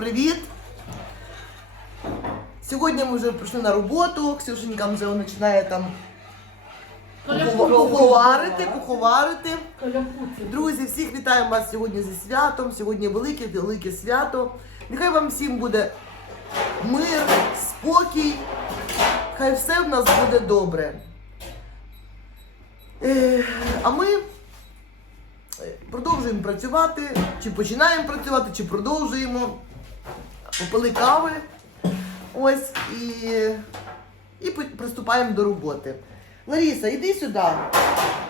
привіт! Сьогодні ми вже прийшли на роботу. Ксюшенька вже починає там куховарити, куховарити. Друзі, всіх вітаємо вас сьогодні зі святом. Сьогодні велике, велике свято. Нехай вам всім буде мир, спокій. Хай все в нас буде добре. А ми продовжуємо працювати, чи починаємо працювати, чи продовжуємо. Попили кави. Ось і, і приступаємо до роботи. Ларіса, іди сюди.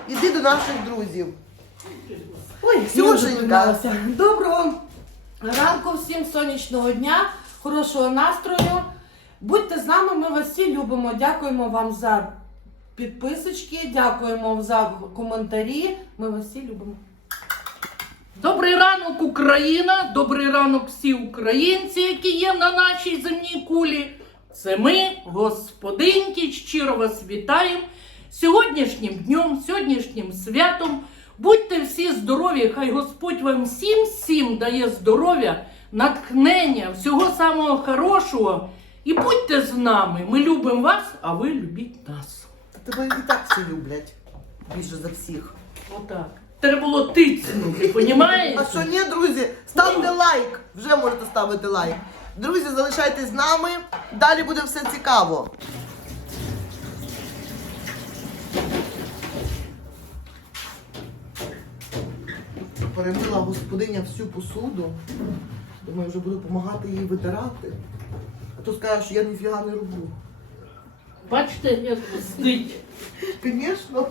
Іди до наших друзів. Ой. Ксюшенька. Доброго ранку всім сонячного дня, хорошого настрою. Будьте з нами, ми вас всі любимо. Дякуємо вам за підписочки, дякуємо за коментарі. Ми вас всі любимо. Добрий ранок, Україна! Добрий ранок всі українці, які є на нашій земній кулі. Це ми, господинки, щиро вас вітаємо сьогоднішнім днем, сьогоднішнім святом. Будьте всі здорові, хай Господь вам всім всім дає здоров'я, натхнення, всього самого хорошого. І будьте з нами. Ми любимо вас, а ви любіть нас. Тебе і так всі люблять. Більше за всіх. Отак. Треба було тицнути, понімаєте? А що ні, друзі, ставте лайк. Вже можете ставити лайк. Друзі, залишайтесь з нами. Далі буде все цікаво. Перемила господиня всю посуду. Думаю, вже буду допомагати їй витирати. А то скаже, що я ніфіга не роблю. Бачите, як стить. Звісно.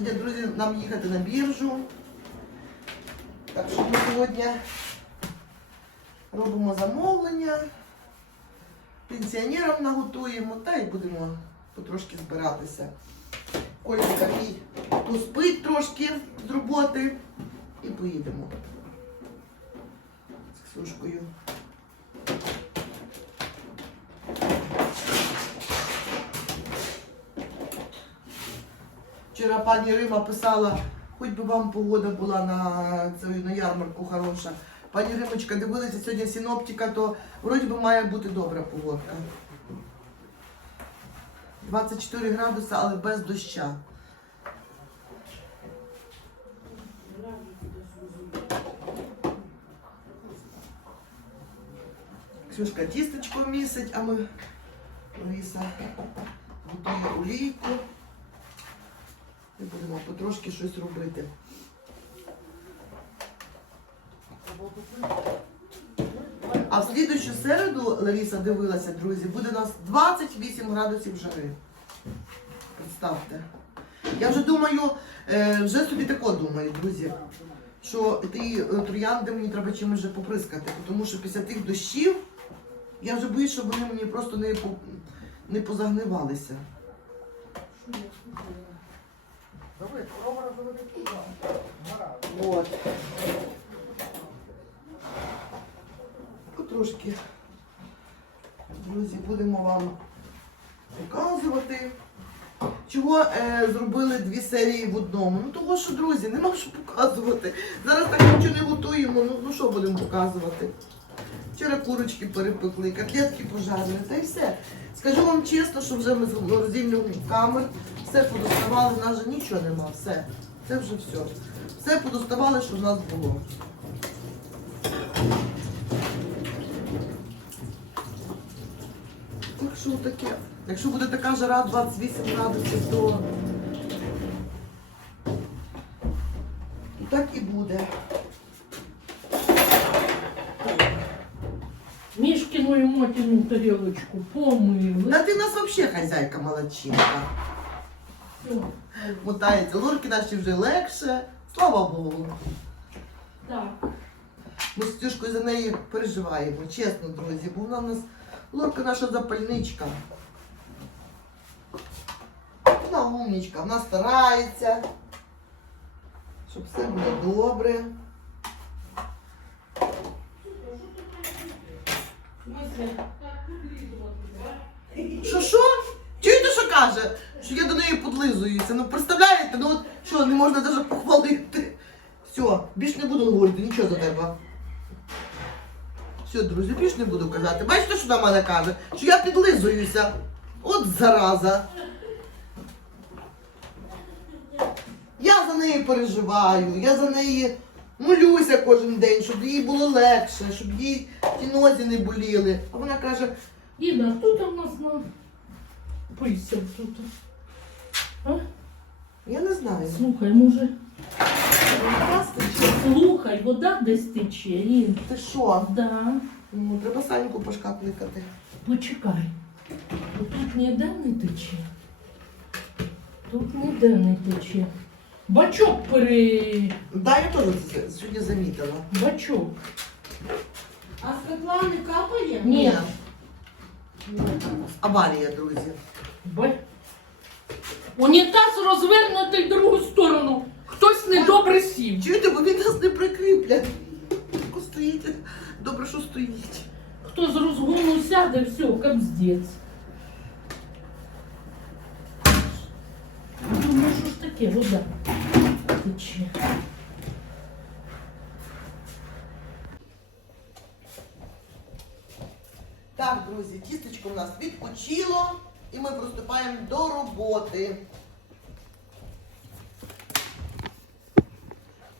Сьогодні, друзі, нам їхати на біржу. Так що ми сьогодні робимо замовлення, пенсіонерам наготуємо та й будемо потрошки збиратися. Колька мій поспить трошки з роботи і поїдемо з Ксюшкою. Вчора пані Рима писала, хоч би вам погода була на, цю, на ярмарку хороша. Пані Римочка, дивилися сьогодні синоптика, то вроді би має бути добра погодка. 24 градуси, але без доща. Ксюшка тістечко місить, а ми Лариса готує олійку. І будемо потрошки щось робити. А в слідущу середу, Лариса дивилася, друзі, буде у нас 28 градусів жари. Представте. Я вже думаю, е, вже собі тако думаю, друзі, що ті е, троянди мені треба чимось вже поприскати, тому що після тих дощів я вже боюсь, щоб вони мені просто не, не позагнивалися. От. Потрошки, друзі, будемо вам показувати. Чого е, зробили дві серії в одному? Ну того, що, друзі, нема що показувати. Зараз так нічого не готуємо, ну, ну що будемо показувати? Вчора курочки перепекли, котлетки пожарили, та й все. Скажу вам чесно, що вже ми з роздільних камер все подоставали, в нас же нічого нема, все. Це вже все. Все подоставали, що в нас було. Так що таке. Якщо буде така жара 28 градусів, то і так і буде. Мішкину і мотину тарілочку помили. Та ти нас взагалі хазяйка молодчинка. Мотається. Лорки наші вже легше. Слава Богу. Так. Ми з Тюшкою за неї переживаємо, чесно, друзі, бо вона в нас лорка наша запальничка. Вона умнічка, вона старається, щоб все було добре. Що що? Чуєте, що каже? Що я до неї подлизуюся. Ну представляєте, ну от що, не можна навіть похвалити. Все, більш не буду говорити нічого за тебе. Все, друзі, більш не буду казати. Бачите, що на мене каже? Що я підлизуюся. От зараза. Я за неї переживаю, я за неї молюся кожен день, щоб їй було легше, щоб їй ті нозі не боліли. А вона каже, Інна, хто там у нас на писав тут? А? я не знаю. Слухай, може, слухай, вода десь тече, Ін. Ти що? Да. Ну, треба Саньку пошкапликати. Почекай. Бо Тут ніде не тече. Тут ніде не тече. Бачок пере... Да, я теж це сьогодні замітила. Бачок. А Світлани капає? Ні. Аварія, друзі. Ба... Унітаз розвернутий в другу сторону. Хтось недобре сів. Чуєте, бо він нас не прикріплять. Тільки стоїть. Добре, що стоїть. Хто з розгону сяде, все, капздець. Думаю, що ж таке вода тече. Так, друзі, тістечко в нас відпочило і ми приступаємо до роботи.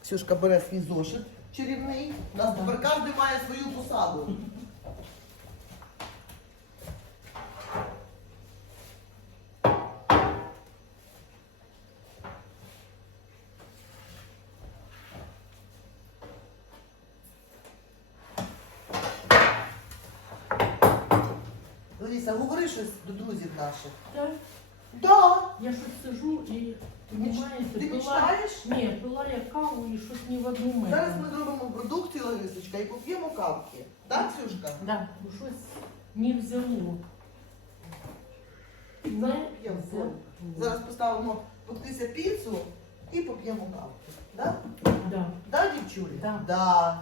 Ксюшка бере свій зошит чарівний. У нас тепер кожен має свою посаду. Лариса, говори щось до друзів наших. Так? Да. Я щось сижу і понімаєте, Ти пила. мечтаєш? Ні, пила я каву і щось ні в одну мене. Зараз ми зробимо продукцію, Ларисочка, і поп'ємо кавки. Так, Ксюшка? Да, бо щось не взяло. Не Поп'ємо. взяло. Зараз поставимо пектися піцу і поп'ємо кавки. Да? Да. Да, дівчулі? Да. Да.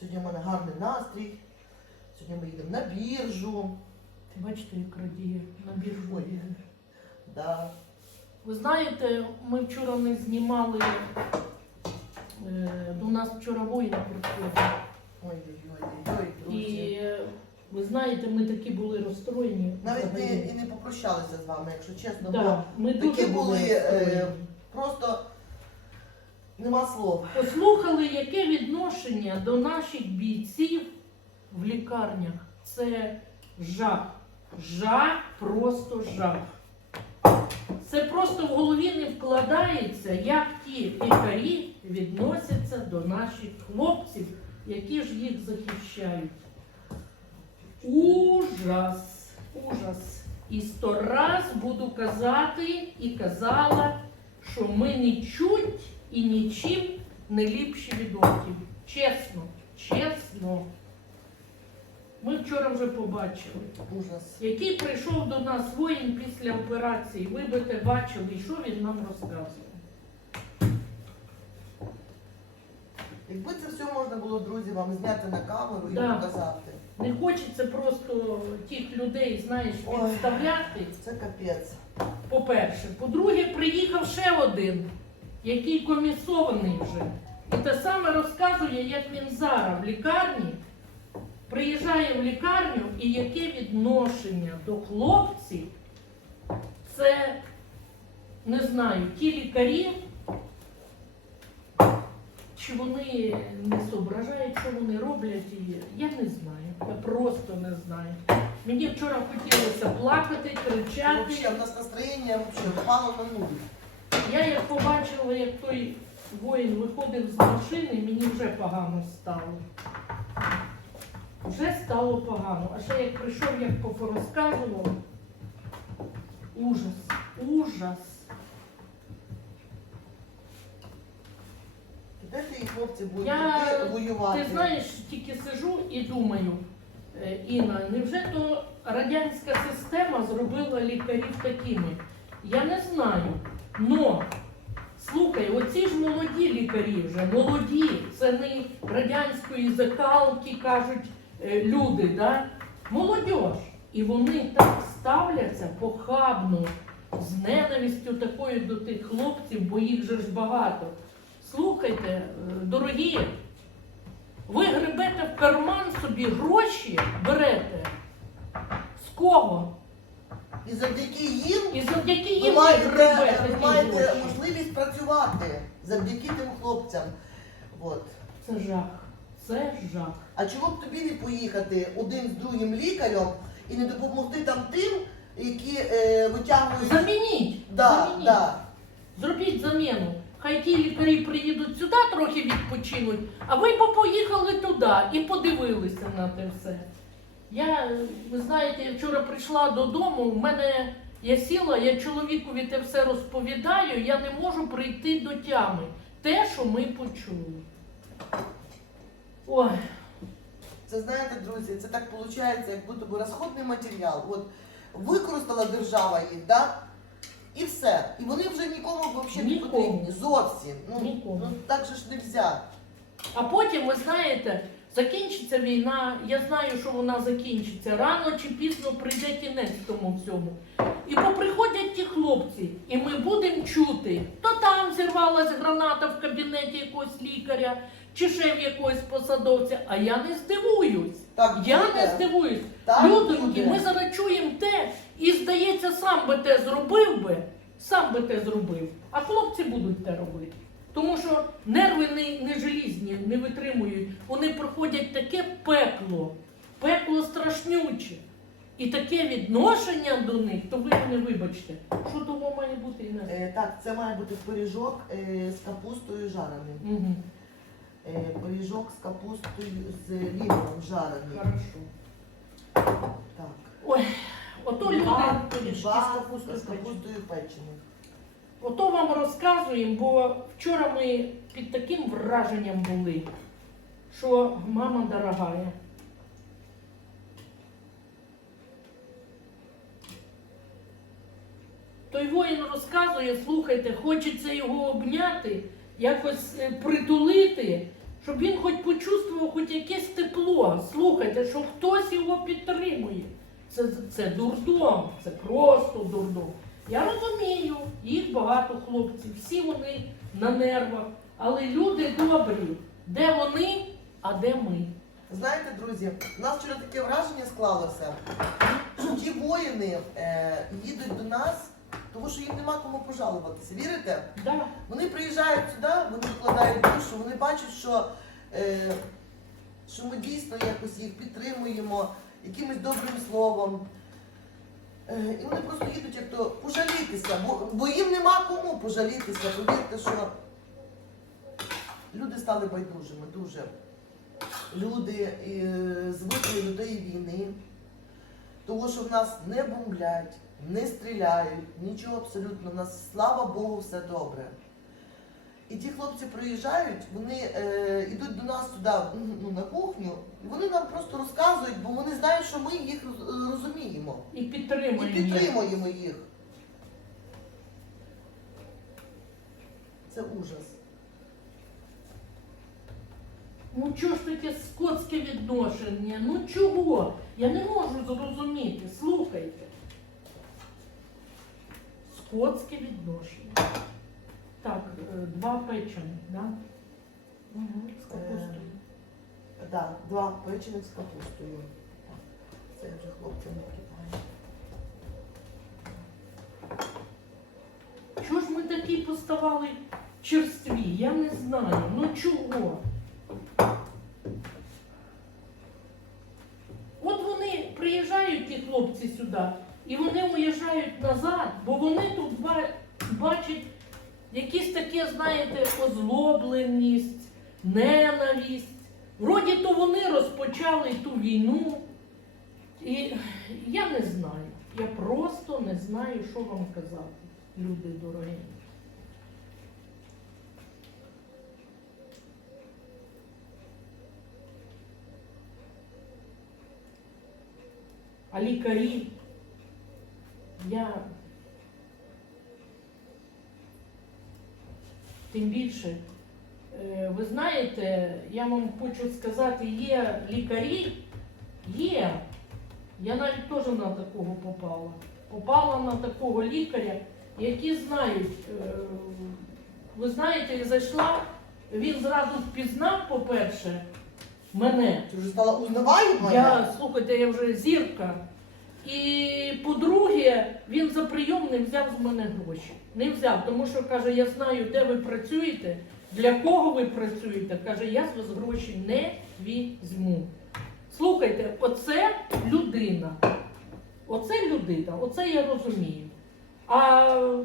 Сьогодні в мене гарний настрій. Сьогодні ми їдемо на біржу. Ти бачите, як радіє на біржу. Ой. Да. Ви знаєте, ми вчора не знімали. е, До нас вчора воїн приходив. Ой-ой-ой, друзі. І е, ви знаєте, ми такі були розстроєні. Навіть не, взагалі. і не попрощалися з вами, якщо чесно, Да, ми такі дуже були, були е, розстроєні. просто нема слов. Послухали, яке відношення до наших бійців в лікарнях. Це жах. Жах, просто жах. Це просто в голові не вкладається, як ті лікарі відносяться до наших хлопців, які ж їх захищають. Ужас, ужас. І сто раз буду казати і казала, що ми нічуть і нічим не ліпші від орків. Чесно, чесно. Ми вчора вже побачили, Ужас. який прийшов до нас воїн після операції. Ви би те бачили, і що він нам розказував. Якби це все можна було, друзі, вам зняти на камеру і Да. показати. Не хочеться просто тих людей, знаєш, Ой. підставляти. Це капець. По-перше. По-друге, приїхав ще один, який комісований вже. І те саме розказує, як він зараз в лікарні. Приїжджає в лікарню і яке відношення до хлопців, це не знаю, ті лікарі, чи вони не зображають, що вони роблять, і я не знаю. Я просто не знаю. Мені вчора хотілося плакати, кричати. Вообще, у нас настроєння впало на нуль. Я як побачила, як той воїн виходив з машини, мені вже погано стало. Вже стало погано. А ще як прийшов, як порозказував, ужас, ужас. Де ті хлопці будуть Я, воювати? ти знаєш, тільки сижу і думаю, е, Інна, невже то радянська система зробила лікарів такими? Я не знаю. Но, слухай, оці ж молоді лікарі вже, молоді, це не радянської закалки, кажуть люди, да? молодь. І вони так ставляться похабно, з ненавистю такою до тих хлопців, бо їх же ж багато. Слухайте, е, дорогі, ви гребете в карман собі гроші, берете. З кого? І завдяки їм І завдяки їм ви маєте, гребете ви ті маєте гроші. можливість працювати завдяки тим хлопцям. От. Це жах. Це жах. А чому б тобі не поїхати один з другим лікарем і не допомогти там тим, які е, витягують. Замініть. Да, замініть. да. Зробіть заміну. Хай ті лікарі приїдуть сюди, трохи відпочинуть, а ви б поїхали туди і подивилися на те все. Я, ви знаєте, я вчора прийшла додому, в мене я сіла, я чоловікові те все розповідаю, я не можу прийти до тями. Те, що ми почули. Ой, Це знаєте, друзі, це так виходить, як будто би розходний матеріал. От використала держава їх, да? І все. І вони вже нікому взагалі не Нікому. потрібні. Зовсім. Ну, Нікому. ну так же ж не взяти. А потім, ви знаєте, закінчиться війна. Я знаю, що вона закінчиться. Рано чи пізно прийде кінець тому всьому. І поприходять ті хлопці, і ми будемо чути, то там зірвалась граната в кабінеті якогось лікаря, чи ще в якогось посадовця. А я не здивуюсь. Так Я буде. не здивуюсь. Так Людоньки, буде. ми зараз чуємо те, і здається, сам би те зробив би, сам би те зробив, а хлопці будуть те робити. Тому що нерви не, не желізні, не витримують. Вони проходять таке пекло, пекло страшнюче. І таке відношення до них, то ви мене вибачте, що того має бути і не. Е, так, це має бути пиріжок е, з капустою жареним. Угу. Е, пиріжок з капустою з лімоном жарений. Хорошо. Так. Ой, ото люди Два- пиріжки два з капустою з печені. капустою печеним. Ото вам розказуємо, бо вчора ми під таким враженням були, що мама дорогая. Той воїн розказує, слухайте, хочеться його обняти, якось е, притулити, щоб він хоч почувствував хоч якесь тепло. Слухайте, що хтось його підтримує. Це, це дурдом, це просто дурдом. Я розумію, їх багато хлопців, всі вони на нервах, але люди добрі. Де вони, а де ми? Знаєте, друзі, у нас вчора таке враження склалося, що ті воїни е, їдуть до нас, тому що їм нема кому пожалуватися. Вірите? Да. Вони приїжджають сюди, вони вкладають душу, вони бачать, що, е, що ми дійсно якось їх підтримуємо якимось добрим словом. Е, і вони просто їдуть як то пожалітися, бо, бо їм нема кому пожалітися. Повірте, що люди стали байдужими дуже. Люди е, звикли до тієї війни, того, що в нас не бомблять, не стріляють, нічого абсолютно. У нас, слава Богу, все добре. І ті хлопці приїжджають, вони е, йдуть до нас сюди ну, на кухню, і вони нам просто розказують, бо вони знають, що ми їх розуміємо І і підтримуємо. їх. підтримуємо їх. Це ужас. Ну чого ж таке скотське відношення? Ну чого? Я не можу зрозуміти. Слухайте. Скотське відношення. Так, е, два печені, да? Угу, з капустою. Так, да, два печених з капустою. Це вже хлопцям накидаю. Чого ж ми такі поставали черстві? Я не знаю. Ну чого? От вони приїжджають, ті хлопці сюди, і вони уїжджають назад, бо вони тут бачать якісь таке, знаєте, озлобленість, ненависть. Вроді то вони розпочали ту війну. І я не знаю. Я просто не знаю, що вам казати, люди дорогі. А лікарі, я тим більше, е, ви знаєте, я вам хочу сказати, є лікарі, є. Я навіть теж на такого попала. Попала на такого лікаря, які знають, е, ви знаєте, я зайшла він зразу впізнав, по-перше, мене. Ти вже стала узнаваємою? Я, слухайте, я вже зірка. І по-друге, він за прийом не взяв з мене гроші. Не взяв, тому що каже, я знаю, де ви працюєте, для кого ви працюєте. Каже, я з вас гроші не візьму. Слухайте, оце людина. Оце людина, оце я розумію. А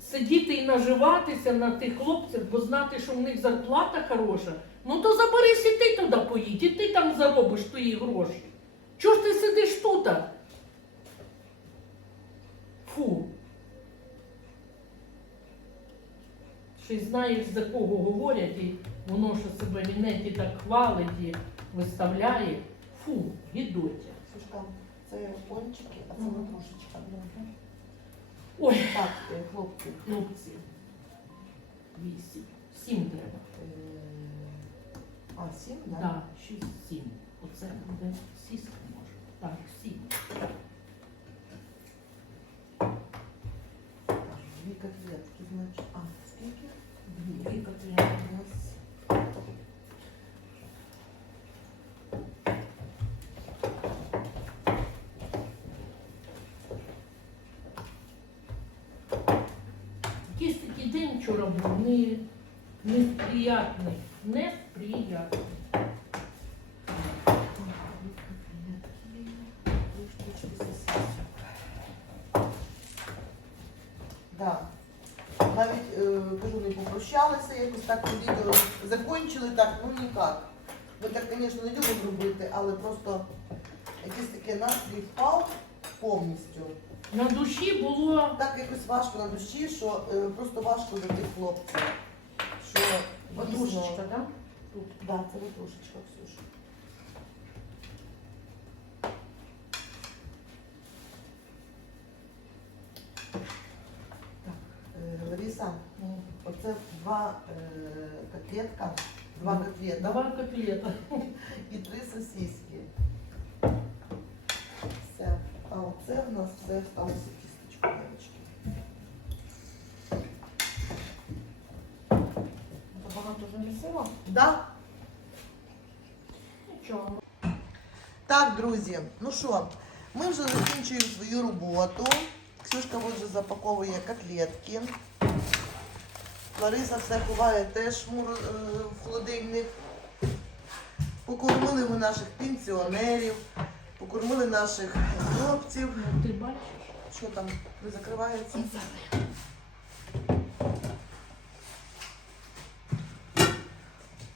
сидіти і наживатися на тих хлопцях, бо знати, що в них зарплата хороша, ну то заберись і ти туди поїдь, і ти там заробиш твої гроші. Чого ж ти сидиш тут? Фу. Й знаєш, за кого говорять, і воно що себе в інеті так хвалить і виставляє. Фу, гідотя. Це пончики, а це матрушечка. Ой, Так, е, хлопці. хлопці. Вісім. Сім треба. е, А, сім, да? Так, шість, сім. Оце буде сіска може. Так, сім. Так, Дві котлетки, значить. А, скільки? Дві котлети. Раз. Якийсь такий день вчора був не, неприятний. Неприятний. Да. Навіть е, кажу, не попрощалися, якось так по відео закончили так, ну ніяк. Ми так, звісно, не любимо робити, але просто якийсь такий настрій впав повністю. На душі було Так якось важко на душі, що е, просто важко за тих хлопців. Що ватрушечка, так? Тут. Да, це ватрушечка, Ксюша. Так, е, Лариса, оце два е, котлетка, два Ну, котлета Давай котлета. і три сосиски. Все. А оце в нас все сталося кісточку, дівчатки. Багато вже не сила. Да? Нічого. Так, друзі, ну що, ми вже закінчуємо свою роботу. Ксюшка вже запаковує котлетки. Лариса все ховає теж в е, в холодильник. Покормили ми наших пенсіонерів, покормили наших хлопців. Ти бачиш? Що там закривається?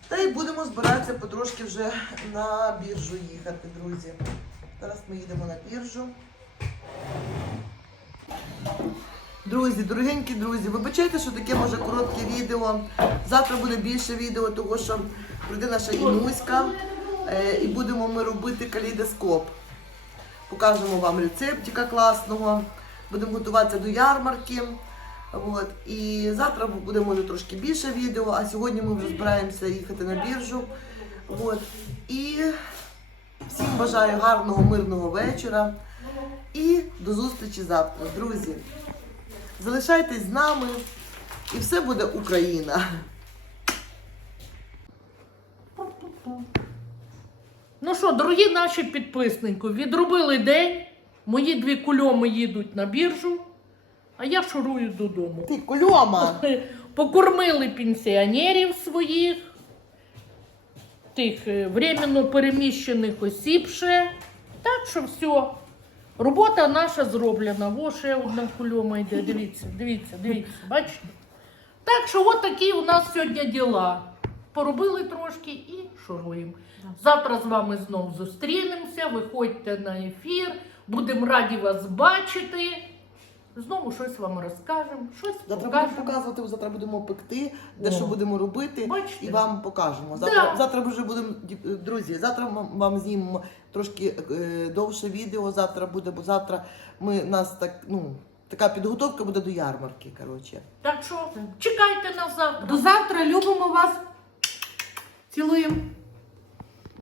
Та й будемо збиратися потрошки вже на біржу їхати, друзі. Зараз ми їдемо на біржу. Друзі, дорогенькі друзі, вибачайте, що таке може коротке відео. Завтра буде більше відео, того що прийде наша Інуська. Е, і будемо ми робити калейдоскоп. Покажемо вам рецептика класного. Будемо готуватися до ярмарки. От. І завтра буде може трошки більше відео, а сьогодні ми вже збираємося їхати на біржу. От. І всім бажаю гарного, мирного вечора. І до зустрічі завтра, друзі. Залишайтесь з нами, і все буде Україна. Ну що, дорогі наші підписники, відробили день. Мої дві кульоми їдуть на біржу, а я шурую додому. Ти кульома! Покормили пенсіонерів своїх, тих е, временно переміщених осіб ще. Так що все. Робота наша зроблена. Во ще одна кульома йде. Дивіться, дивіться, дивіться, бачите? Так що от такі у нас сьогодні діла. Поробили трошки і шуруємо. Завтра з вами знов зустрінемося. Виходьте на ефір. Будемо раді вас бачити. Знову щось вам розкажемо, щось Завтра будемо покажемо. показувати, завтра будемо пекти, де О. що будемо робити, Бачите? і вам покажемо. Завтра, Да. завтра вже будемо, ді- друзі, завтра вам знімемо трошки е, довше відео. Завтра буде, бо завтра ми нас так, ну, така підготовка буде до ярмарки. Коротше. Так що чекайте нас завтра. До завтра любимо вас. Цілуємо.